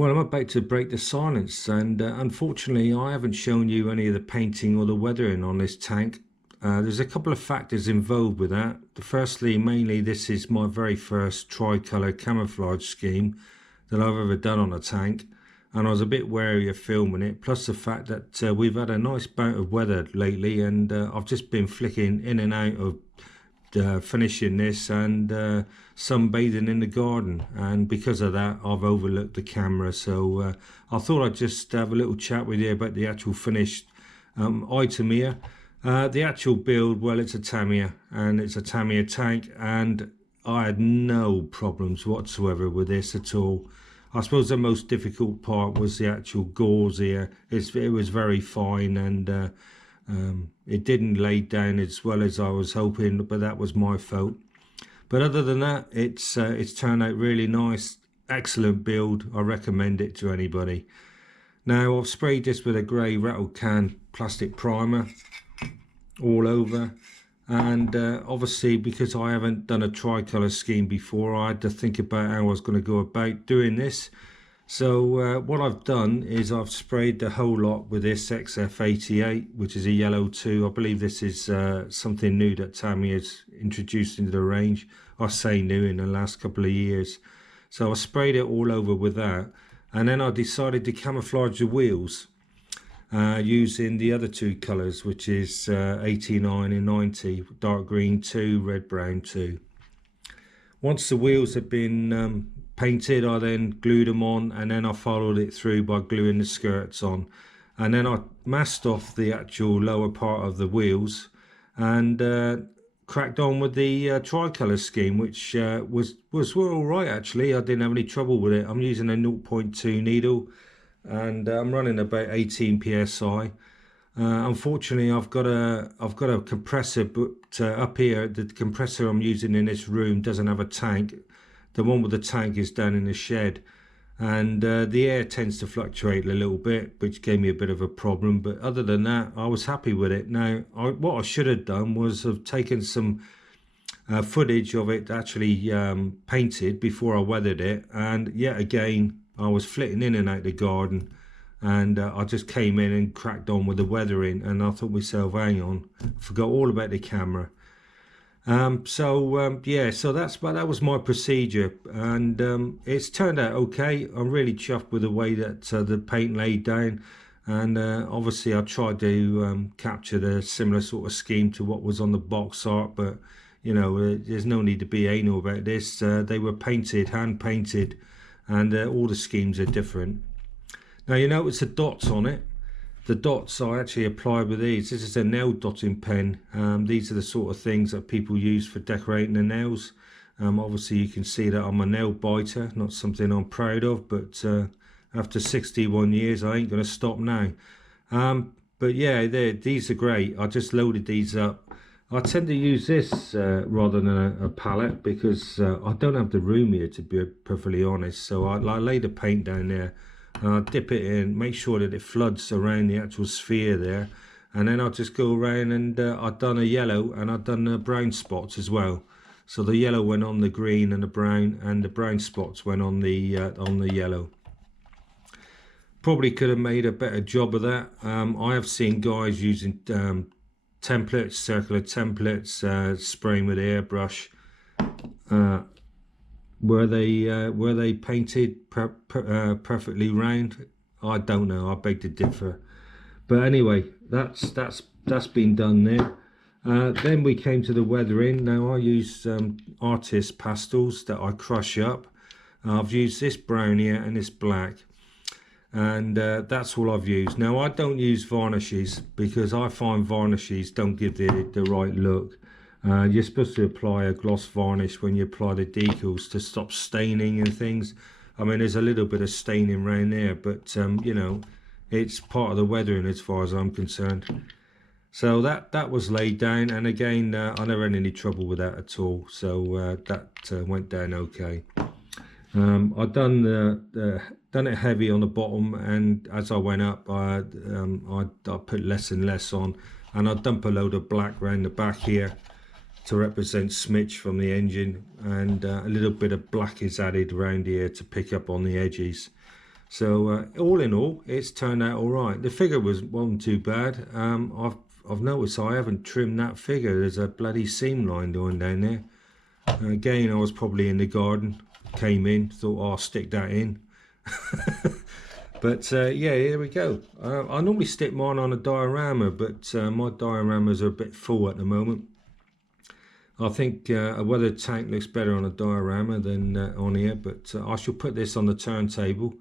Well, I'm about to break the silence, and unfortunately, I haven't shown you any of the painting or the weathering on this tank. There's a couple of factors involved with that. Firstly, mainly, this is my very first tricolour camouflage scheme that I've ever done on a tank, and I was a bit wary of filming it. Plus the fact that we've had a nice bout of weather lately, and I've just been flicking in and out of finishing this and sunbathing in the garden, and because of that I've overlooked the camera. So I thought I'd just have a little chat with you about the actual finished item here. The actual build, well, it's a Tamiya, and it's a Tamiya tank, and I had no problems whatsoever with this at all. I suppose the most difficult part was the actual gauze here. It was very fine, and it didn't lay down as well as I was hoping, but that was my fault. But other than that, it's turned out really nice. Excellent build. I recommend it to anybody. Now, I've sprayed this with a grey rattle can plastic primer all over, and obviously because I haven't done a tricolour scheme before, I had to think about how I was going to go about doing this. So what I've done is I've sprayed the whole lot with this XF88, which is a yellow 2. I believe this is something new that Tamiya's introduced into the range. I say new, in the last couple of years. So I sprayed it all over with that, and then I decided to camouflage the wheels using the other two colours, which is 89 and 90, dark green 2, red brown 2. Once the wheels have been painted, I then glued them on, and then I followed it through by gluing the skirts on, and then I masked off the actual lower part of the wheels and cracked on with the tricolour scheme, which was all right actually. I didn't have any trouble with it. I'm using a 0.2 needle, and I'm running about 18 psi. Unfortunately, I've got a compressor, but up here the compressor I'm using in this room doesn't have a tank. The one with the tank is down in the shed, and the air tends to fluctuate a little bit, which gave me a bit of a problem. But other than that, I was happy with it. Now, what I should have done was have taken some footage of it actually painted before I weathered it, and yet again I was flitting in and out the garden, and I just came in and cracked on with the weathering, and I thought myself, hang on, forgot all about the camera. Yeah, so that was my procedure, and it's turned out okay. I'm really chuffed with the way that the paint laid down, and obviously I tried to capture the similar sort of scheme to what was on the box art, but you know, there's no need to be anal about this. They were painted, hand painted, and all the schemes are different. Now, you notice the dots on it. The dots I actually applied with these. This is a nail dotting pen. These are the sort of things that people use for decorating their nails. Obviously you can see that I'm a nail biter, not something I'm proud of, but after 61 years I ain't going to stop now. But yeah, these are great. I just loaded these up. I tend to use this rather than a palette, because I don't have the room here, to be perfectly honest. So I lay the paint down there, and I dip it in, make sure that it floods around the actual sphere there, and then I'll just go around, and I've done a yellow and I've done brown spots as well. So the yellow went on the green and the brown spots went on the yellow. Probably could have made a better job of that. I have seen guys using templates, circular templates, spraying with airbrush. Were they painted perfectly round? I don't know. I beg to differ. But anyway, that's been done there. Then we came to the weathering. Now I use artist pastels that I crush up. I've used this brown here and this black, and that's all I've used. Now I don't use varnishes, because I find varnishes don't give the right look. You're supposed to apply a gloss varnish when you apply the decals to stop staining and things. I mean, there's a little bit of staining around there, but you know, it's part of the weathering as far as I'm concerned. So that was laid down, and again I never had any trouble with that at all. So that went down okay. I've done it heavy on the bottom, and as I went up I put less and less on, and I dump a load of black around the back here to represent smidge from the engine, and a little bit of black is added around here to pick up on the edges. So all in all, it's turned out all right. The figure wasn't too bad. I've noticed I haven't trimmed that figure. There's a bloody seam line going down there. Again, I was probably in the garden, came in, thought, oh, I'll stick that in. But yeah, here we go. I normally stick mine on a diorama, but my dioramas are a bit full at the moment. I think a weather tank looks better on a diorama than on here, but I shall put this on the turntable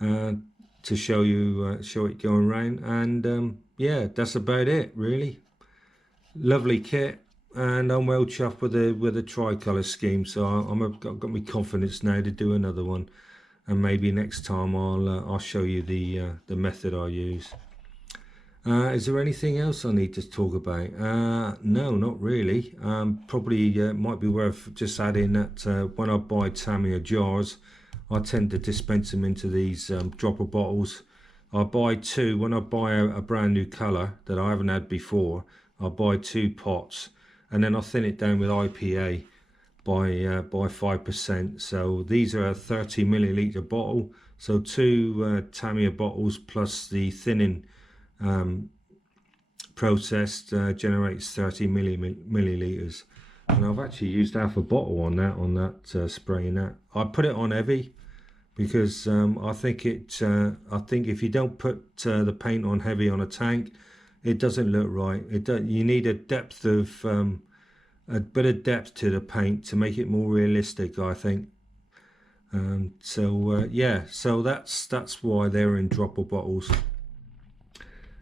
to show you show it going around. And yeah, that's about it really. Lovely kit, and I'm well chuffed with the tricolour scheme. So I've got my confidence now to do another one. And maybe next time I'll show you the method I use. Is there anything else I need to talk about? No, not really. Probably might be worth just adding that when I buy Tamiya jars, I tend to dispense them into these dropper bottles. I buy two. When I buy a brand new colour that I haven't had before, I buy 2 pots, and then I thin it down with IPA by 5%. So these are a 30 milliliter bottle, so 2 Tamiya bottles plus the thinning process generates 30 milliliters, and I've actually used half a bottle on that spraying that. I put it on heavy because I think if you don't put the paint on heavy on a tank, it doesn't look right. You need a depth of a bit of depth to the paint to make it more realistic, I think. Yeah, so that's why they're in dropper bottles.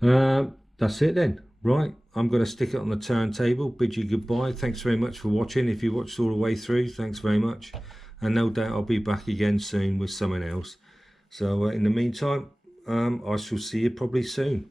That's it then. Right, I'm going to stick it on the turntable, bid you goodbye. Thanks very much for watching. If you watched all the way through, thanks very much, and no doubt I'll be back again soon with something else. So in the meantime, I shall see you probably soon.